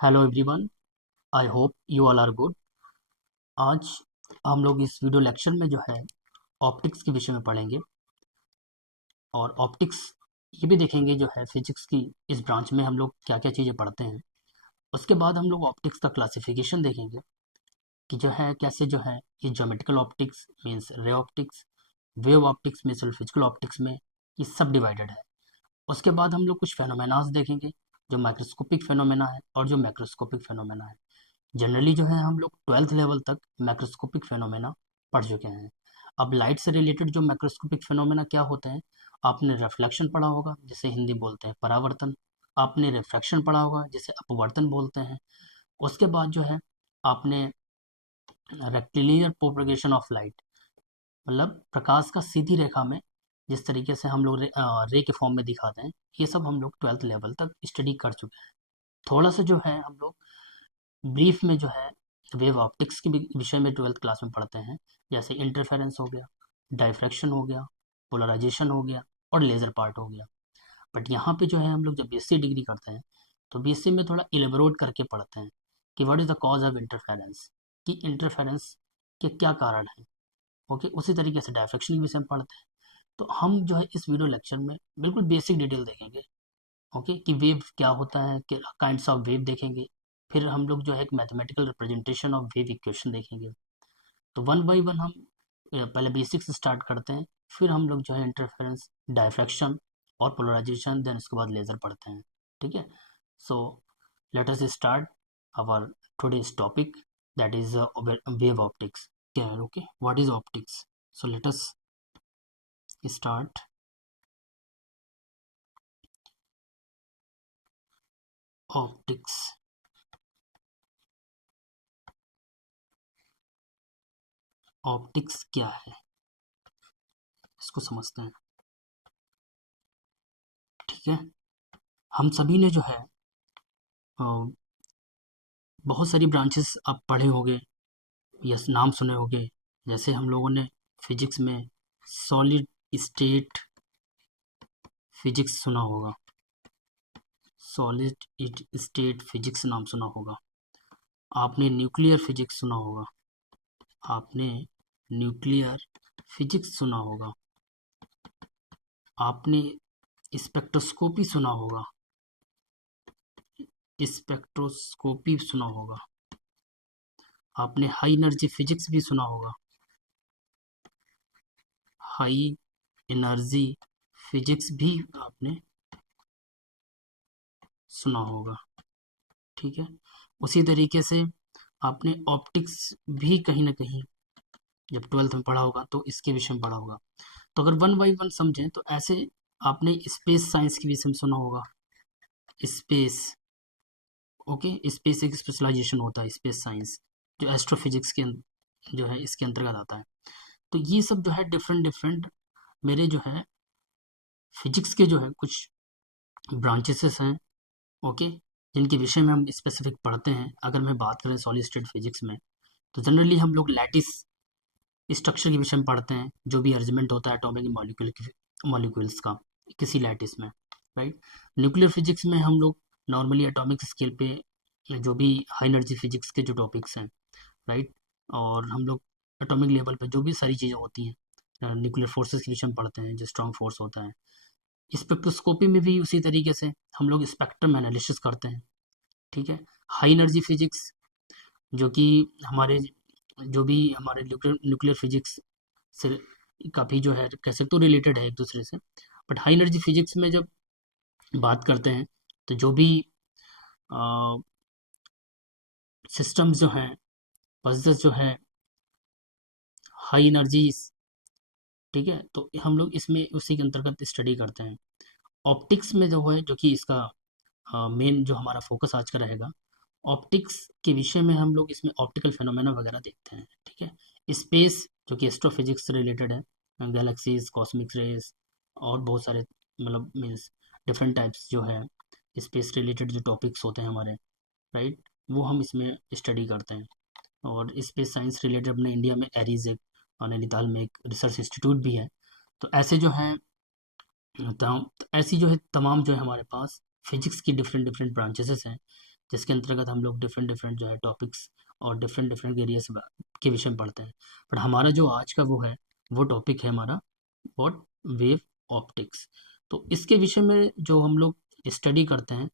Hello everyone, I hope you all are good. आज हम लोग इस वीडियो लेक्चर में जो है ऑप्टिक्स के विषय में पढ़ेंगे और ऑप्टिक्स ये भी देखेंगे जो है फिजिक्स की इस ब्रांच में हम लोग क्या क्या चीज़ें पढ़ते हैं। उसके बाद हम लोग ऑप्टिक्स का क्लासिफिकेशन देखेंगे कि जो है कैसे जो है ये geometrical optics means ray optics, wave optics means physical optics में ये सब डिवाइडेड है। उसके बाद हम लोग कुछ फेनोमेनास देखेंगे जो माइक्रोस्कोपिक फेनोमेना है और जो मैक्रोस्कोपिक फेनोमेना है। जनरली जो है हम लोग 12th लेवल तक मैक्रोस्कोपिक फेनोमेना पढ़ चुके हैं। अब लाइट से रिलेटेड जो मैक्रोस्कोपिक फेनोमेना क्या होते हैं, आपने रिफ्लेक्शन पढ़ा होगा जिसे हिंदी बोलते हैं परावर्तन, आपने रिफ्रैक्शन पढ़ा होगा जिसे अपवर्तन बोलते हैं। उसके बाद जो है आपने रेक्टिलिनियर प्रोपगेशन ऑफ लाइट, मतलब प्रकाश का सीधी रेखा में जिस तरीके से हम लोग रे के फॉर्म में दिखाते हैं, ये सब हम लोग 12th लेवल तक स्टडी कर चुके हैं। थोड़ा सा जो है हम लोग ब्रीफ में जो है वेव ऑप्टिक्स के विषय में 12th क्लास में पढ़ते हैं, जैसे इंटरफेरेंस हो गया, डाइफ्रैक्शन हो गया, पोलराइजेशन हो गया और लेज़र पार्ट हो गया। बट यहाँ पे जो है हम लोग जब बीएससी डिग्री करते हैं तो बीएससी में थोड़ा इलेबोरेट करके पढ़ते हैं कि what is the cause of interference, कि इंटरफेरेंस के क्या कारण हैं। ओके, उसी तरीके से डाइफ्रैक्शन के विषय में पढ़ते हैं। तो हम जो है इस वीडियो लेक्चर में बिल्कुल बेसिक डिटेल देखेंगे। ओके, कि वेव क्या होता है, कि काइंड्स ऑफ वेव देखेंगे। फिर हम लोग जो है एक mathematical representation of wave equation देखेंगे। तो वन बाय वन हम पहले बेसिक से स्टार्ट करते हैं, फिर हम लोग जो है इंटरफेरेंस, डायफ्रैक्शन और पोलराइजेशन, देन उसके बाद लेज़र पढ़ते हैं। ठीक है, so let us start our today's topic, that is wave optics. क्या है, okay, what is optics? So let us start. Optics, optics क्या है इसको समझते हैं। ठीक है, हम सभी ने जो है अ, बहुत सारी ब्रांचेस आप पढ़े होंगे या नाम सुने होंगे। जैसे हम लोगों ने फिजिक्स में सॉलिड स्टेट फिजिक्स सुना होगा, सॉलिड स्टेट फिजिक्स नाम सुना होगा। आपने न्यूक्लियर फिजिक्स सुना होगा, आपने न्यूक्लियर फिजिक्स सुना होगा। आपने स्पेक्ट्रोस्कोपी सुना होगा, स्पेक्ट्रोस्कोपी सुना होगा। आपने हाई एनर्जी फिजिक्स भी सुना होगा, हाई एनर्जी फिजिक्स भी आपने सुना होगा। ठीक है, उसी तरीके से आपने ऑप्टिक्स भी कहीं ना कहीं जब 12th में पढ़ा होगा तो इसके विषय में पढ़ा होगा। तो अगर वन बाई वन समझें तो ऐसे आपने स्पेस साइंस के विषय में सुना होगा, स्पेस। ओके, स्पेस एक स्पेशलाइजेशन होता है स्पेस साइंस, जो एस्ट्रोफिजिक्स के जो है इसके अंतर्गत आता है। तो ये सब जो है डिफरेंट डिफरेंट मेरे जो है फिजिक्स के जो है कुछ ब्रांचेसेस हैं। ओके, जिनके विषय में हम स्पेसिफिक पढ़ते हैं। अगर मैं बात करें सॉलिड स्टेट फिजिक्स में, तो जनरली हम लोग लैटिस स्ट्रक्चर के विषय में पढ़ते हैं, जो भी अरेंजमेंट होता है एटॉमिक मॉलिक्यूल्स का किसी लैटिस में, राइट। न्यूक्लियर फिजिक्स में हम लोग नॉर्मली एटॉमिक स्केल पे जो भी हाई एनर्जी फिजिक्स के जो टॉपिक्स हैं, राइट, और हम लोग एटॉमिक लेवल पे जो भी सारी चीज़ें होती हैं न्यूक्लियर फोर्सेस के विषय में पढ़ते हैं, जो स्ट्रॉन्ग फोर्स होता है। स्पेक्ट्रोस्कोपी में भी उसी तरीके से हम लोग स्पेक्ट्रम एनालिसिस करते हैं। ठीक है, हाई एनर्जी फिजिक्स जो कि हमारे जो भी हमारे न्यूक्लियर फिजिक्स से काफ़ी जो है कह सकते हो रिलेटेड है एक दूसरे से। बट हाई एनर्जी फिजिक्स में जब बात करते हैं तो जो भी सिस्टम्स जो हैं, पजल्स जो है हाई एनर्जीज, ठीक है, तो हम लोग इसमें उसी के अंतर्गत स्टडी करते हैं। ऑप्टिक्स में जो है, जो कि इसका मेन जो हमारा फोकस आज का रहेगा, ऑप्टिक्स के विषय में हम लोग इसमें ऑप्टिकल फिनोमेना वगैरह देखते हैं। ठीक है, स्पेस जो कि एस्ट्रोफिजिक्स से रिलेटेड है, गैलेक्सीज, कॉस्मिक रेज और बहुत सारे मतलब मीन्स डिफरेंट टाइप्स जो है स्पेस रिलेटेड जो टॉपिक्स होते हैं हमारे, राइट, वो हम इसमें स्टडी करते हैं। और स्पेस साइंस रिलेटेड अपने इंडिया में एरीज एक और नैनीताल में एक रिसर्च इंस्टीट्यूट भी है। तो ऐसे जो है ऐसी जो है तमाम जो है हमारे पास फिजिक्स की डिफरेंट डिफरेंट ब्रांचेस हैं, जिसके अंतर्गत हम लोग डिफरेंट डिफरेंट जो है टॉपिक्स और डिफरेंट डिफरेंट एरियाज के विषय में पढ़ते हैं। बट हमारा जो आज का वो है, वो टॉपिक है हमारा व्हाट वेव ऑप्टिक्स। तो इसके विषय में जो हम लोग स्टडी करते हैं,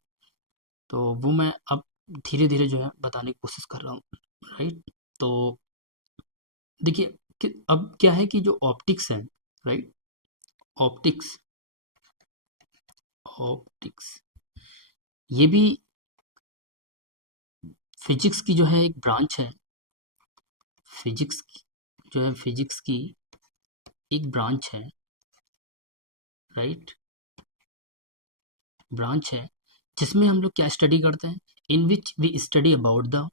तो वो मैं अब धीरे धीरे जो है बताने की कोशिश कर रहा हूँ, राइट। तो देखिए कि अब क्या है कि जो ऑप्टिक्स है, राइट, ऑप्टिक्स ऑप्टिक्स ये भी फिजिक्स की जो है एक ब्रांच है। फिजिक्स जो है फिजिक्स की एक ब्रांच है, राइट, ब्रांच है, जिसमें हम लोग क्या स्टडी करते हैं, in which we study about the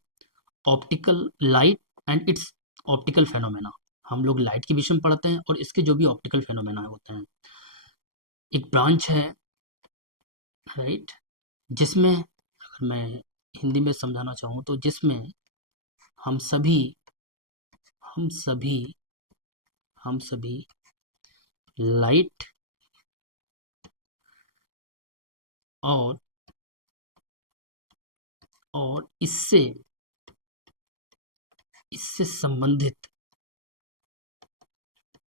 optical light and its optical phenomena. हम लोग लाइट के विषय में पढ़ते हैं और इसके जो भी ऑप्टिकल फेनोमेना होते हैं, एक ब्रांच है, राइट, जिसमें अगर मैं हिंदी में समझाना चाहूँ तो जिसमें हम सभी हम सभी हम सभी लाइट और और इससे संबंधित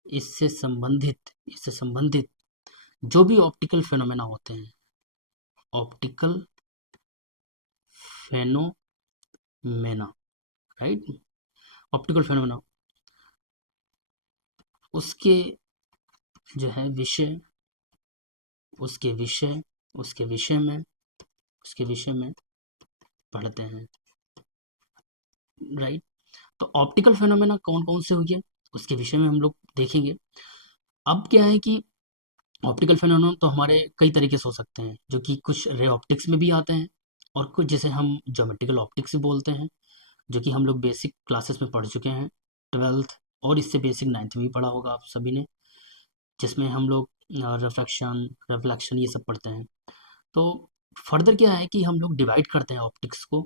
इससे संबंधित जो भी ऑप्टिकल फेनोमेना होते हैं, optical phenomena, right, optical phenomena, उसके जो है विषय उसके विषय उसके विषय में उसके विषय में पढ़ते हैं, राइट। तो ऑप्टिकल फेनोमेना कौन कौन से हुए उसके विषय में हम लोग देखेंगे। अब क्या है कि ऑप्टिकल फेनोमेना तो हमारे कई तरीके से हो सकते हैं, जो कि कुछ रे ऑप्टिक्स में भी आते हैं और कुछ जिसे हम ज्योमेट्रिकल ऑप्टिक्स भी बोलते हैं, जो कि हम लोग बेसिक क्लासेस में पढ़ चुके हैं, ट्वेल्थ और इससे बेसिक नाइन्थ में भी पढ़ा होगा आप सभी ने, जिसमें हम लोग रिफ्रैक्शन रिफ्लेक्शन ये सब पढ़ते हैं। तो फर्दर क्या है कि हम लोग डिवाइड करते हैं ऑप्टिक्स को,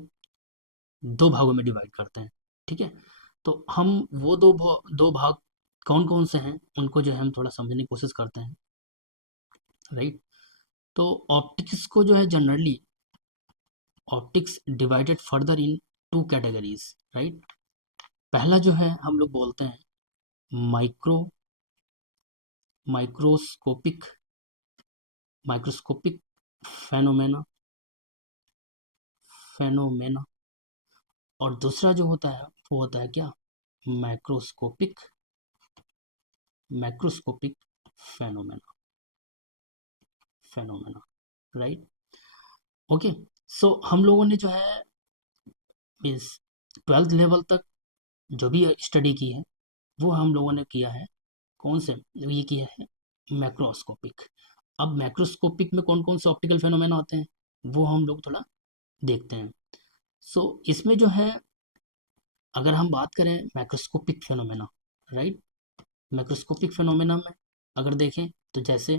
दो भागों में डिवाइड करते हैं, ठीक है। तो हम वो दो भाग कौन कौन से हैं उनको जो है हम थोड़ा समझने की कोशिश करते हैं, राइट। तो ऑप्टिक्स को जो है generally optics divided further into two categories, right. पहला जो है हम लोग बोलते हैं micro microscopic microscopic phenomena phenomena और दूसरा जो होता है वो होता है क्या, macroscopic macroscopic phenomena phenomena, right. Okay, so हम लोगों ने जो है मीन्स ट्वेल्थ लेवल तक जो भी स्टडी की है वो हम लोगों ने किया है, कौन से, ये किया है मैक्रोस्कोपिक। अब मैक्रोस्कोपिक में कौन कौन से ऑप्टिकल फेनोमेना होते हैं वो हम लोग थोड़ा देखते हैं। सो इसमें जो है अगर हम बात करें macroscopic phenomena, right, macroscopic phenomena में अगर देखें तो जैसे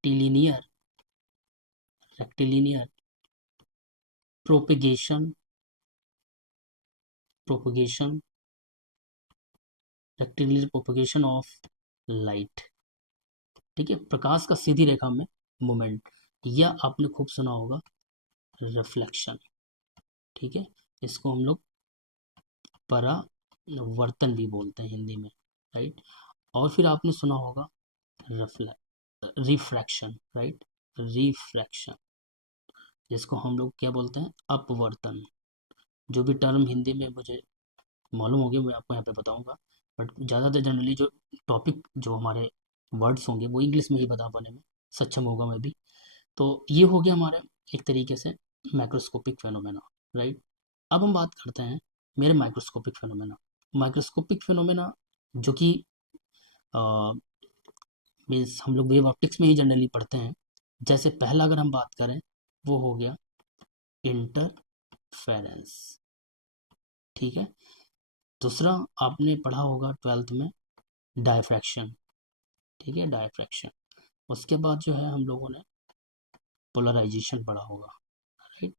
rectilinear rectilinear propagation propagation rectilinear propagation of light, ठीक है, प्रकाश का सीधी रेखा में मूवमेंट, या आपने खूब सुना होगा रिफ्लेक्शन, ठीक है, इसको हम लोग परावर्तन भी बोलते हैं हिंदी में, राइट। और फिर आपने सुना होगा रिफ्रैक्शन, राइट, रिफ्रैक्शन, जिसको हम लोग क्या बोलते हैं, अपवर्तन। जो भी टर्म हिंदी में मुझे मालूम होगी मैं आपको यहाँ पे बताऊंगा, बट ज़्यादातर जनरली जो टॉपिक जो हमारे वर्ड्स होंगे वो इंग्लिश में ही बता पाने में सक्षम होगा मैं भी। तो ये हो गया हमारे एक तरीके से माइक्रोस्कोपिक फेनोमेना, राइट। अब हम बात करते हैं मेरे माइक्रोस्कोपिक फेनोमेना। माइक्रोस्कोपिक फेनोमेना जो कि मीन्स हम लोग वेव ऑप्टिक्स में ही जनरली पढ़ते हैं। जैसे पहला अगर हम बात करें वो हो गया इंटरफेरेंस, ठीक है। दूसरा आपने पढ़ा होगा ट्वेल्थ में डायफ्रैक्शन, ठीक है, डायफ्रैक्शन। उसके बाद जो है हम लोगों ने पोलराइजेशन पढ़ा होगा, राइट,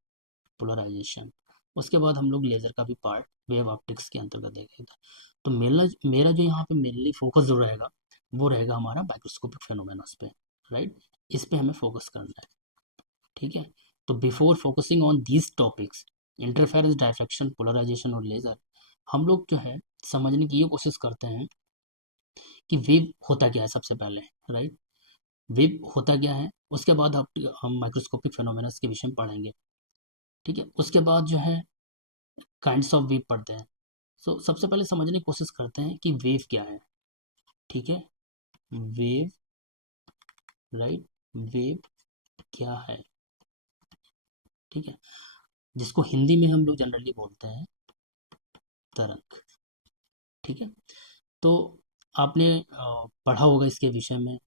पोलराइजेशन। उसके बाद हम लोग लेज़र का भी पार्ट वेव ऑप्टिक्स के अंतर्गत देखेंगे। तो मेरा मेरा जो यहाँ पे मेनली फोकस जो रहेगा वो रहेगा हमारा माइक्रोस्कोपिक फेनोमेनस पे, राइट, इस पे हमें फोकस करना है, ठीक है। तो before focusing on these topics, interference, diffraction, polarisation और लेज़र, हम लोग जो है समझने की ये कोशिश करते हैं कि वेव होता क्या है सबसे पहले, राइट। वेव होता क्या है, उसके बाद हम माइक्रोस्कोपिक फिनोमेना के विषय में पढ़ेंगे, ठीक है। उसके बाद जो है काइंड्स ऑफ वेव पढ़ते हैं। सो सबसे पहले समझने की कोशिश करते हैं कि वेव क्या है, ठीक है। वेव, राइट, वेव क्या है, ठीक है, जिसको हिंदी में हम लोग जनरली बोलते हैं तरंग, ठीक है। तो आपने पढ़ा होगा इसके विषय में,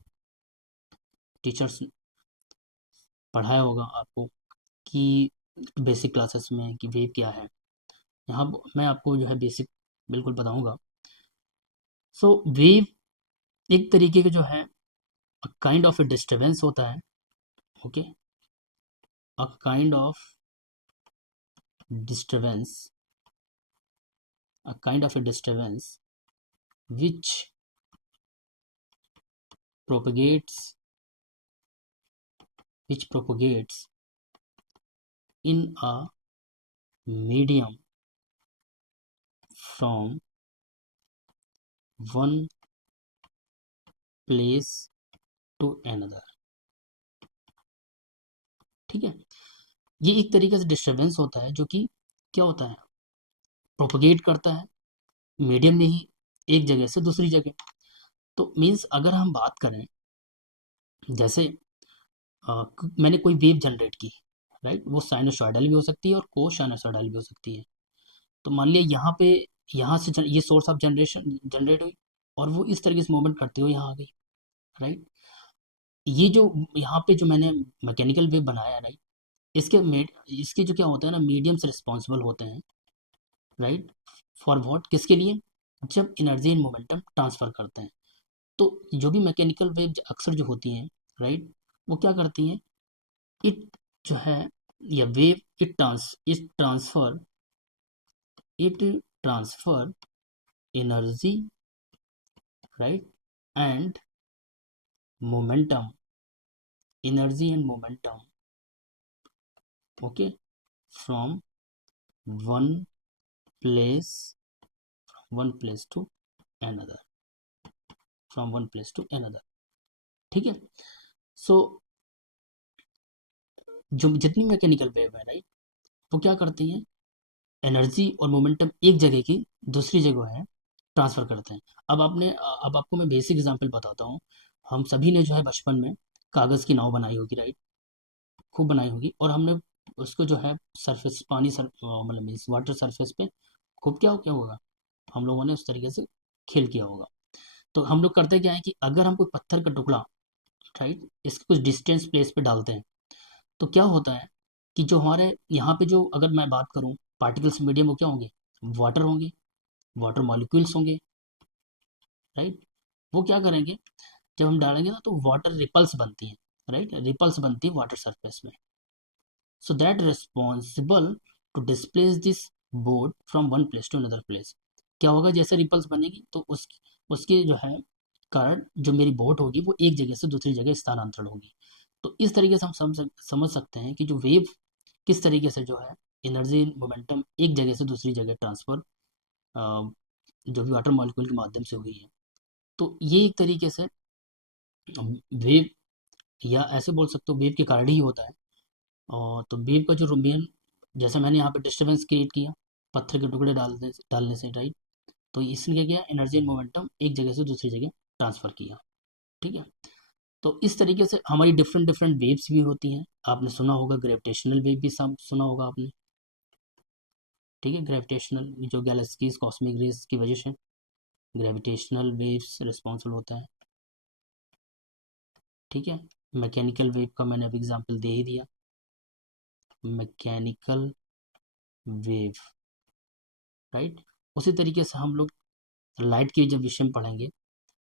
टीचर्स पढ़ाया होगा आपको कि बेसिक क्लासेस में कि वेव क्या है। यहाँ मैं आपको जो है बेसिक बिल्कुल बताऊंगा। सो वेव एक तरीके के जो है काइंड ऑफ ए डिस्टर्बेंस होता है, okay, a kind of disturbance, a kind of a disturbance which propagates in a medium from one place to another, ठीक है। ये एक तरीके से डिस्टरबेंस होता है जो कि क्या होता है, प्रोपगेट करता है मीडियम में ही, एक जगह से दूसरी जगह। तो मीन्स अगर हम बात करें, जैसे मैंने कोई वेव जनरेट की, राइट, वो साइनोसॉइडल भी हो सकती है और को साइनोसॉइडल भी हो सकती है। तो मान लिया यहाँ पे, यहाँ से ये सोर्स ऑफ जनरेशन जनरेट हुई और वो इस तरीके से मूवमेंट करते हुए यहाँ आ गई, राइट। ये जो यहाँ पे जो मैंने मैकेनिकल वेव बनाया, राइट, इसके जो क्या होता है ना, मीडियम्स रिस्पॉन्सिबल होते हैं, राइट, फॉर व्हाट, किसके लिए, जब एनर्जी इन मोमेंटम ट्रांसफर करते हैं। तो जो भी मैकेनिकल वेव अक्सर जो होती हैं, राइट, वो क्या करती हैं, इट जो है, या wave it transfer energy, right, and momentum, energy and momentum, okay, from one place one place to another, from one place to another, ठीक है। सो जो जितनी मैकेनिकल वेव है, राइट, वो क्या करती हैं, एनर्जी और मोमेंटम एक जगह की दूसरी जगह है ट्रांसफर करते हैं। अब आपको मैं बेसिक एग्जांपल बताता हूँ। हम सभी ने जो है बचपन में कागज़ की नाव बनाई होगी, राइट, खूब बनाई होगी, और हमने उसको जो है सरफेस, मतलब मीन्स वाटर सरफेस पे खूब क्या क्या होगा, हम लोगों ने उस तरीके से खेल किया होगा। तो हम लोग करते क्या है कि अगर हम कोई पत्थर का टुकड़ा, राइट, इसके कुछ डिस्टेंस प्लेस पे डालते हैं, तो क्या होता है कि जो हमारे यहाँ पे जो, अगर मैं बात करूँ पार्टिकल्स मीडियम, वो क्या होंगे, वाटर होंगे, वाटर मॉलिक्यूल्स होंगे, राइट। वो क्या करेंगे, जब हम डालेंगे ना, तो वाटर रिपल्स बनती हैं, राइट, रिपल्स बनती है वाटर सरफेस में। So that responsible to displace this board from one place to another place. क्या होगा, जैसे रिपल्स बनेगी तो उसके जो है कारण जो मेरी बोट होगी वो एक जगह से दूसरी जगह स्थानांतरण होगी। तो इस तरीके से हम समझ सकते हैं कि जो वेव किस तरीके से जो है एनर्जी मोमेंटम एक जगह से दूसरी जगह ट्रांसफर जो भी वाटर मॉलिक्यूल के माध्यम से हुई है। तो ये एक तरीके से वेव, या ऐसे बोल सकते हो वेव के कारण ही होता है। और तो वेव का जो मेन, जैसे मैंने यहाँ पे डिस्टर्बेंस क्रिएट किया पत्थर के टुकड़े डालने से, राइट, तो इसने क्या किया, एनर्जी एंड मोमेंटम एक जगह से दूसरी जगह ट्रांसफ़र किया, ठीक है। तो इस तरीके से हमारी डिफरेंट डिफरेंट वेव्स भी होती हैं। आपने सुना होगा ग्रेविटेशनल वेव भी सुना होगा आपने, ठीक है। ग्रेविटेशनल जो गैलेक्सीज कॉस्मिक रेज की वजह से ग्रेविटेशनल वेव्स रिस्पॉन्सिबल होता है, ठीक है। मैकेनिकल वेव का मैंने अभी एग्जांपल दे ही दिया, मैकेनिकल वेव, राइट। उसी तरीके से हम लोग लाइट के जब विषय में पढ़ेंगे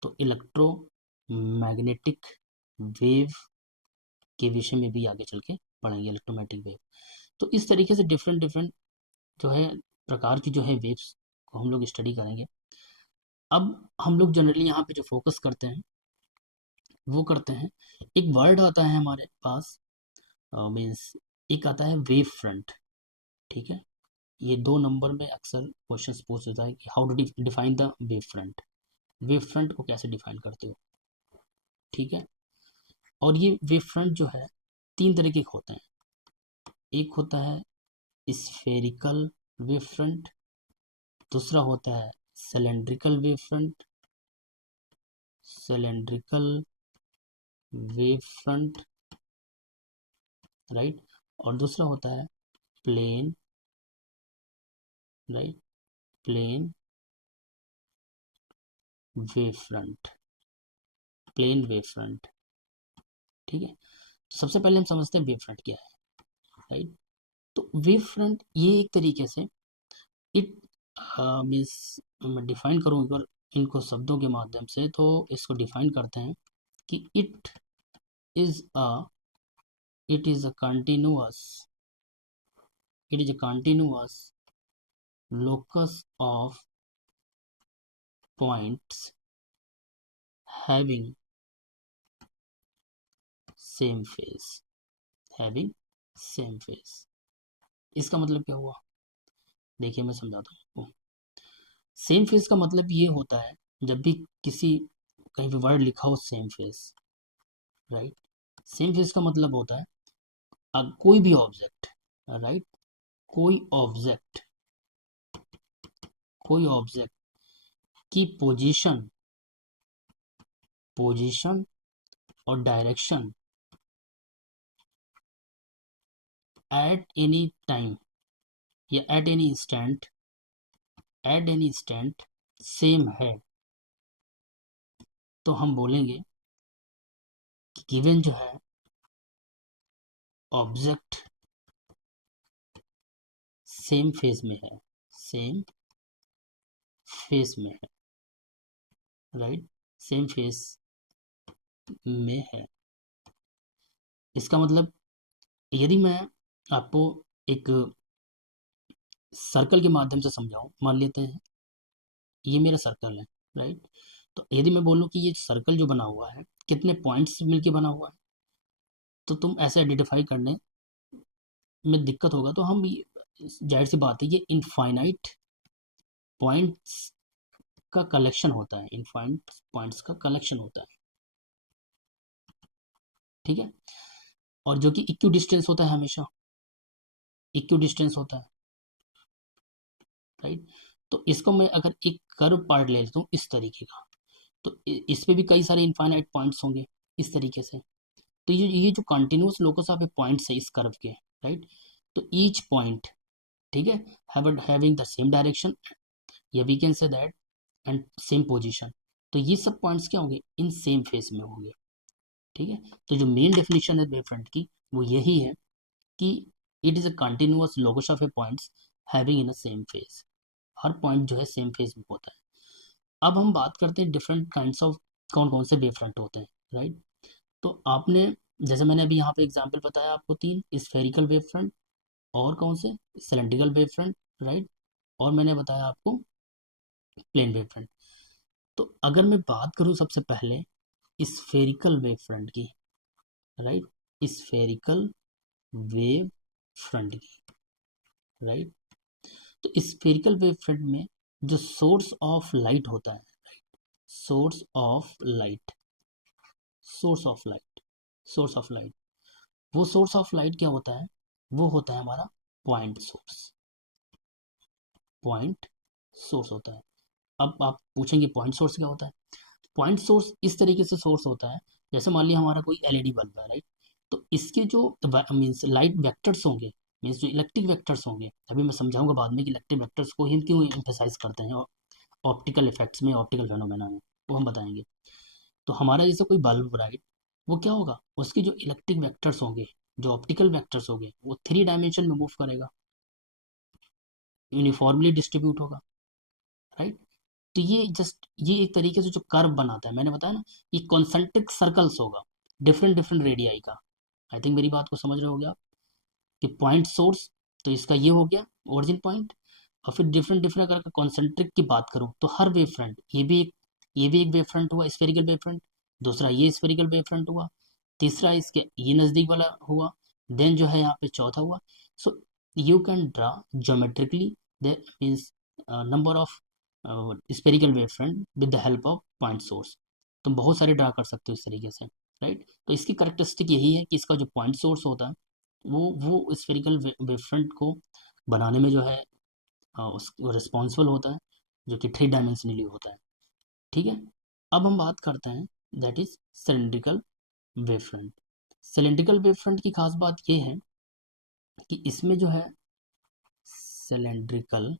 तो इलेक्ट्रोमैग्नेटिक वेव के विषय में भी आगे चल के पढ़ेंगे, इलेक्ट्रोमैग्नेटिक वेव। तो इस तरीके से डिफरेंट डिफरेंट जो है प्रकार की जो है वेव्स को हम लोग स्टडी करेंगे। अब हम लोग जनरली यहाँ पे जो फोकस करते हैं वो करते हैं, एक वर्ड आता है हमारे पास, मीन्स एक आता है वेव फ्रंट। ठीक है, ये 2 नंबर में अक्सर क्वेश्चन पूछ होता है कि how to define the wave front. Wave front को कैसे डिफाइन करते हो। ठीक है, और ये वेव फ्रंट जो है 3 तरह के होते हैं। एक होता है स्फेरिकल वेव फ्रंट, दूसरा होता है cylindrical wave front, cylindrical wave front, right, और दूसरा होता है plane, right, plane wave front, plane wave front. ठीक है, तो सबसे पहले हम समझते हैं वेव फ्रंट क्या है, राइट। तो वेव फ्रंट ये एक तरीके से इट मीन्स, मैं डिफाइन करूँ अगर इनको शब्दों के माध्यम से, तो इसको डिफाइन करते हैं कि is a it is a continuous it is a continuous locus of points having same phase, having same phase। इसका मतलब क्या हुआ, देखिए मैं समझाता हूँ आपको। सेम फेज का मतलब ये होता है जब भी किसी कहीं भी वर्ड लिखा हो same phase, right. Same phase का मतलब होता है कोई भी ऑब्जेक्ट, राइट, कोई ऑब्जेक्ट कोई ऑब्जेक्ट की पोजीशन और डायरेक्शन एट एनी टाइम या एट एनी इंस्टेंट सेम है, तो हम बोलेंगे कि गिवन जो है ऑब्जेक्ट सेम फेज में है, सेम फेज में है, राइट, सेम फेज में है। इसका मतलब यदि मैं आपको एक सर्कल के माध्यम से समझाऊं, मान लेते हैं ये मेरा सर्कल है, राइट। तो यदि मैं बोलूं कि ये सर्कल जो बना हुआ है कितने पॉइंट्स मिलके बना हुआ है, तो तुम ऐसे आइडेंटिफाई करने में दिक्कत होगा। तो हम जाहिर सी बात है ये इनफाइनाइट पॉइंट्स का कलेक्शन होता है, इनफाइनाइट पॉइंट्स का कलेक्शन होता है। ठीक है, और जो कि इक्यू डिस्टेंस होता है, हमेशा इक्यू डिस्टेंस होता है, राइट। तो इसको मैं अगर एक कर्व पार्ट ले लेता हूँ इस तरीके का, तो इस पे भी कई सारे इनफाइनाइट पॉइंट्स होंगे इस तरीके से। तो ये जो कंटिन्यूस लोकस ऑफ पॉइंट्स है इस कर्व के, राइट, तो ईच पॉइंट, ठीक है, हैविंग द सेम डायरेक्शन, या we can say that and same position. तो ये सब पॉइंट्स क्या होंगे, इन सेम फेस में होंगे। ठीक है, तो जो मेन डेफिनेशन है वेव फ्रंट की वो यही है कि it is a continuous locus of points having in a same face. Her point जो है सेम फेस में होता है। अब हम बात करते हैं डिफरेंट काइंड्स ऑफ कौन कौन से वेव फ्रंट होते हैं, राइट। तो आपने, जैसे मैंने अभी यहाँ पे एग्जांपल बताया आपको 3, स्फेरिकल वेव फ्रंट, और कौन से, सिलेंड्रिकल वेव फ्रंट, राइट, और मैंने बताया आपको प्लेन वेव फ्रंट। तो अगर मैं बात करूँ सबसे पहले स्फेरिकल वेव फ्रंट की, राइट, स्फेरिकल वेव फ्रंट की, राइट, तो स्फेरिकल वेव फ्रंट में जो सोर्स ऑफ लाइट होता है, source of light source of light source of light वो सोर्स ऑफ लाइट क्या होता है, वो होता है हमारा पॉइंट सोर्स होता है। अब आप पूछेंगे पॉइंट सोर्स क्या होता है। पॉइंट सोर्स इस तरीके से सोर्स होता है, जैसे मान लिया हमारा कोई एलईडी बल्ब है, राइट, तो इसके जो मीन्स लाइट वेक्टर्स होंगे, मीन्स जो इलेक्ट्रिक वेक्टर्स होंगे, अभी मैं समझाऊंगा बाद में कि इलेक्ट्रिक वेक्टर्स को हम क्यों एम्फेसाइज करते हैं ऑप्टिकल इफेक्ट्स में, ऑप्टिकल फेनोमेना में, वो हम बताएंगे। तो हमारा जैसे कोई बल्ब, राइट, वो क्या होगा, उसके जो इलेक्ट्रिक वेक्टर्स होंगे, जो ऑप्टिकल वेक्टर्स होंगे, वो 3 डायमेंशन में मूव करेगा, यूनिफॉर्मली डिस्ट्रीब्यूट होगा, राइट। तो ये एक तरीके से जो कर्व बनाता है, मैंने बताया ना, ये कॉन्सेंट्रिक सर्कल्स होगा, डिफरेंट डिफरेंट रेडियाई का। आई थिंक मेरी बात को समझ रहे हो गया आप, कि पॉइंट सोर्स, तो इसका ये हो गया ओरिजिन पॉइंट। और फिर डिफरेंट डिफरेंट अगर कॉन्सेंट्रिक की बात करूँ तो हर वेव फ्रंट, ये भी एक वेव फ्रंट हुआ, स्फेरिकल वेव फ्रंट। दूसरा ये स्फेरिकल वेव फ्रंट हुआ। तीसरा इसके ये नज़दीक वाला हुआ। देन जो है यहाँ पे चौथा हुआ, so you can draw geometrically there means number of spherical wave front with the help of point source. तुम बहुत सारे ड्रा कर सकते हो इस तरीके से, राइट। तो इसकी करेक्टरिस्टिक यही है कि इसका जो पॉइंट सोर्स होता है वो स्पेरिकल वेव फ्रंट को बनाने में जो है उस रिस्पॉन्सिबल होता है, जो कि 3 डायमेंशनली होता है, ठीक है। अब हम बात करते हैं that is cylindrical wave front. Cylindrical wave front की खास बात ये है कि इसमें जो है सिलेंड्रिकल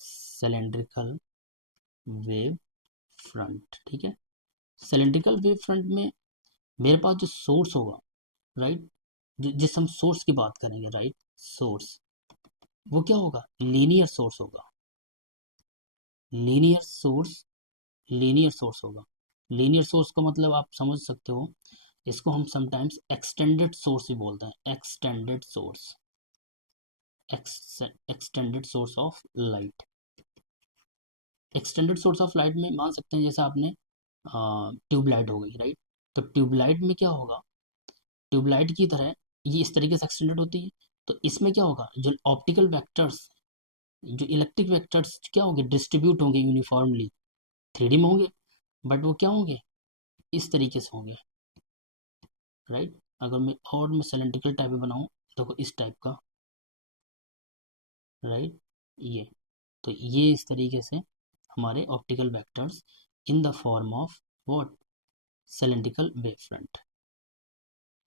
सिलेंड्रिकल वेव फ्रंट, ठीक है। सिलेंड्रिकल वेव फ्रंट में मेरे पास जो सोर्स होगा, राइट, जिस हम सोर्स की बात करेंगे, राइट, सोर्स, वो क्या होगा, लीनियर सोर्स होगा। लीनियर सोर्स, लीनियर सोर्स होगा। लीनियर सोर्स का मतलब आप समझ सकते हो, इसको हम समटाइम्स एक्सटेंडेड सोर्स भी बोलते हैं। Extended source, extended source of light. Extended source of light में मान सकते हैं जैसे आपने ट्यूबलाइट हो गई, राइट। तो ट्यूबलाइट में क्या होगा, ट्यूबलाइट की तरह ये इस तरीके से एक्सटेंडेड होती है। तो इसमें क्या होगा, जो ऑप्टिकल वेक्टर्स, जो इलेक्ट्रिक वेक्टर्स क्या होंगे, डिस्ट्रीब्यूट होंगे यूनिफॉर्मली, 3D में होंगे, बट वो क्या होंगे, इस तरीके से होंगे, राइट। अगर मैं सिलेंड्रिकल टाइप में बनाऊँ, देखो इस टाइप का, राइट, ये, तो ये इस तरीके से हमारे optical vectors in the form of what, cylindrical wave front,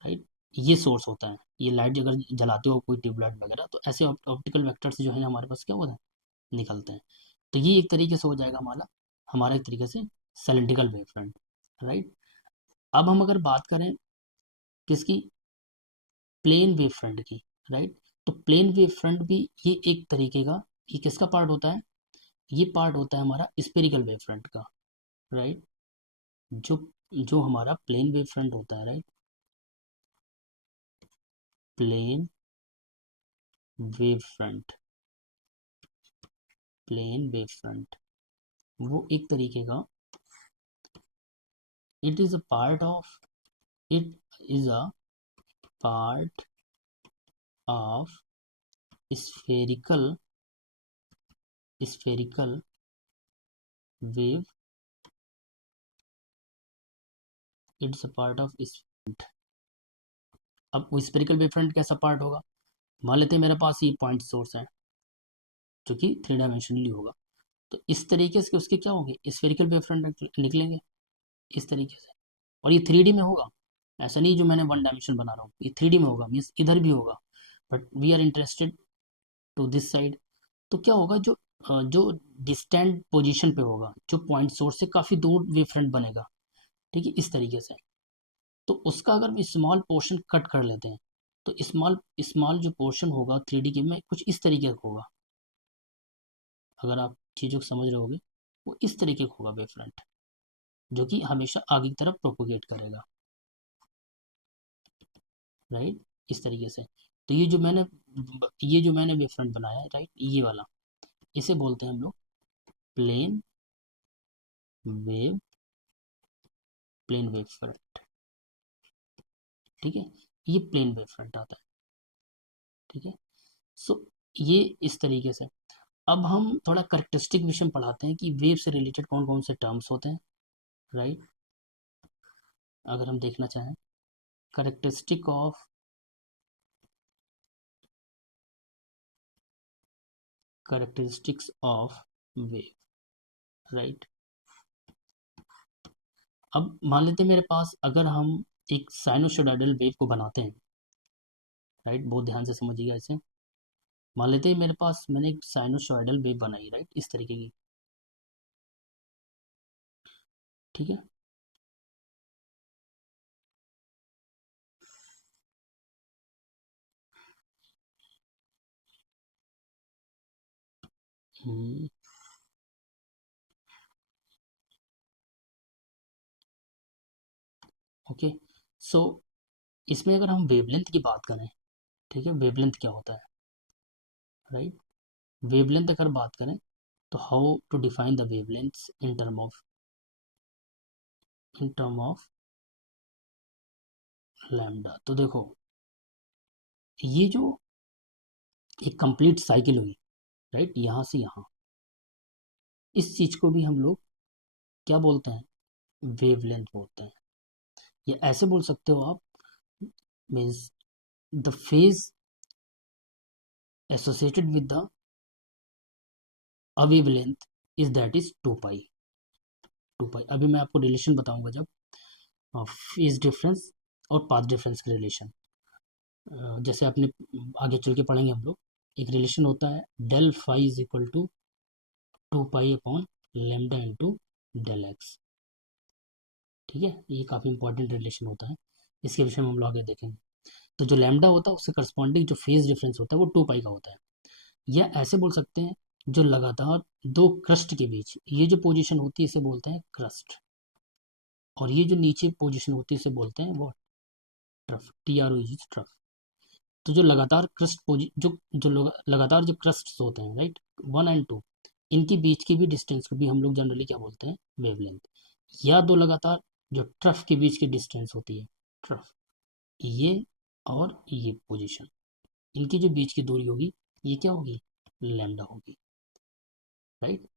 right. ये सोर्स होता है, ये लाइट अगर जलाते हो कोई ट्यूबलाइट वगैरह, तो ऐसे ऑप्टिकल वेक्टर्स जो है हमारे पास क्या होता है, निकलते हैं। तो ये एक तरीके से हो जाएगा हमारा हमारा एक तरीके से सिलेंड्रिकल वेव फ्रंट, राइट। अब हम अगर बात करें किसकी, प्लेन वेव फ्रंट की, राइट। तो प्लेन वेव फ्रंट भी ये एक तरीके का, ये किसका पार्ट होता है, ये पार्ट होता है हमारा स्पेरिकल वेव फ्रंट का, राइट। जो जो हमारा प्लेन वेव फ्रंट होता है, right, plane wave front, plane wave front, वो एक तरीके का, it is a part of, it is a part of spherical spherical wave, it's a part of. अब वो स्फेरिकल वेव फ्रंट कैसा पार्ट होगा, मान लेते हैं मेरे पास ये पॉइंट सोर्स है जो कि 3 डायमेंशनली होगा, तो इस तरीके से उसके क्या होंगे, स्फेरिकल वेव फ्रंट निकलेंगे इस तरीके से, और ये 3D में होगा। ऐसा नहीं जो मैंने 1 डायमेंशन बना रहा हूँ, ये 3D में होगा, मीन्स इधर भी होगा, but we are interested to this side. तो क्या होगा, जो डिस्टेंट पोजीशन पे होगा, जो पॉइंट सोर्स से काफ़ी दूर वेव फ्रंट बनेगा, ठीक है, इस तरीके से। तो उसका अगर स्मॉल पोर्शन कट कर लेते हैं, तो स्मॉल स्मॉल जो पोर्शन होगा 3D के में कुछ इस तरीके का होगा। अगर आप चीज़ों को समझ रहे होगे, वो इस तरीके का होगा वेव फ्रंट, जो कि हमेशा आगे की तरफ प्रोपोगेट करेगा, राइट, इस तरीके से। तो ये जो मैंने वेव फ्रंट बनाया है, राइट, ये वाला, इसे बोलते हैं हम लोग plane wave plane wave front, ठीक है। ये प्लेन वेव फ्रंट आता है, ठीक है। सो ये इस तरीके से। अब हम थोड़ा करेक्टरिस्टिक विषय में पढ़ाते हैं कि वेव से रिलेटेड कौन कौन से टर्म्स होते हैं, राइट। अगर हम देखना चाहें characteristic of characteristics of wave, right. अब मान लेते हैं मेरे पास, अगर हम एक साइनोसॉइडल वेव को बनाते हैं, राइट, बहुत ध्यान से समझिएगा इसे। मान लेते हैं मेरे पास मैंने एक साइनोसॉइडल वेव बनाई, राइट, इस तरीके की, ठीक है। ओके, सो इसमें अगर हम वेवलेंथ की बात करें, ठीक है, वेवलेंथ क्या होता है, राइट। वेवलेंथ अगर बात करें, तो how to define the wavelength in term of lambda. तो देखो, ये जो एक कंप्लीट साइकिल हुई, राइट, यहाँ से यहाँ, इस चीज को भी हम लोग क्या बोलते हैं, वेवलेंथ बोलते हैं। या ऐसे बोल सकते हो आप, means the phase associated with the a wavelength is that is 2 पाई। 2 पाई, अभी मैं आपको रिलेशन बताऊंगा जब फेज डिफरेंस और पाथ डिफरेंस के रिलेशन, जैसे आपने आगे चल के पढ़ेंगे हम लोग, एक रिलेशन होता है del phi is equal to 2 pi upon lambda into del x. ठीक है, ये काफ़ी इंपॉर्टेंट रिलेशन होता है, इसके विषय में हम लोग आगे देखेंगे। तो जो लैम्डा होता है उससे करस्पॉन्डिंग जो फेज डिफरेंस होता है वो 2 पाई का होता है। या ऐसे बोल सकते हैं, जो लगातार दो क्रस्ट के बीच ये जो पोजीशन होती है इसे बोलते हैं क्रस्ट, और ये जो नीचे पोजीशन होती है इसे बोलते हैं वो ट्रफ, TRF। तो जो लगातार क्रस्ट लगातार जो क्रस्ट होते हैं, राइट, 1 और 2, इनके बीच की भी डिस्टेंस को भी हम लोग जनरली क्या बोलते हैं, वेवलेंथ। या दो लगातार जो ट्रफ के बीच की डिस्टेंस होती है, ट्रफ, ये और ये पोजीशन, इनकी जो बीच की दूरी होगी ये क्या होगी, लैम्डा होगी, राइट।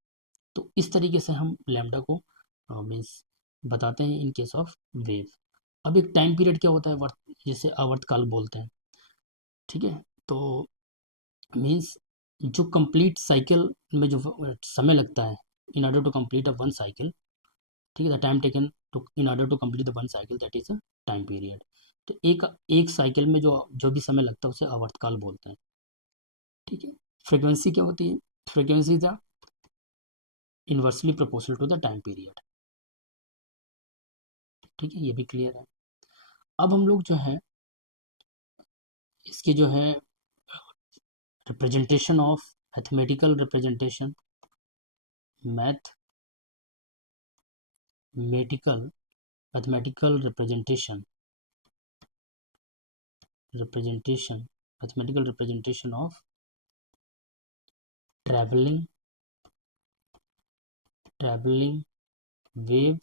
तो इस तरीके से हम लैम्डा को मीन्स बताते हैं इन केस ऑफ वेव। अब एक टाइम पीरियड क्या होता है, वर्त, जिसे आवर्तकाल बोलते हैं। ठीक है, तो मीन्स जो कंप्लीट साइकिल में जो समय लगता है in order to complete a one cycle, ठीक है, the time taken to in order to complete the one cycle, that is a time period. तो एक एक साइकिल में जो जो भी समय लगता है उसे आवर्तकाल बोलते हैं। ठीक है, फ्रीक्वेंसी क्या होती है, frequency is inversely proportional to the time period. ठीक है, ये भी क्लियर है। अब हम लोग जो है इसके जो है representation of mathematical representation, mathematical mathematical representation mathematical representation of travelling wave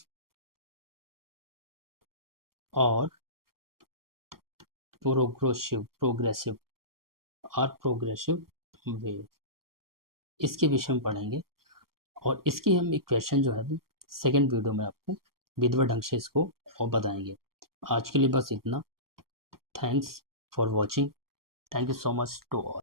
और प्रोग्रेसिव वेव, इसके विषय में पढ़ेंगे। और इसकी हम इक्वेशन जो है सेकेंड वीडियो में आपको विधिवत ढंग से इसको और बताएंगे। आज के लिए बस इतना। Thanks for watching. Thank you so much to all.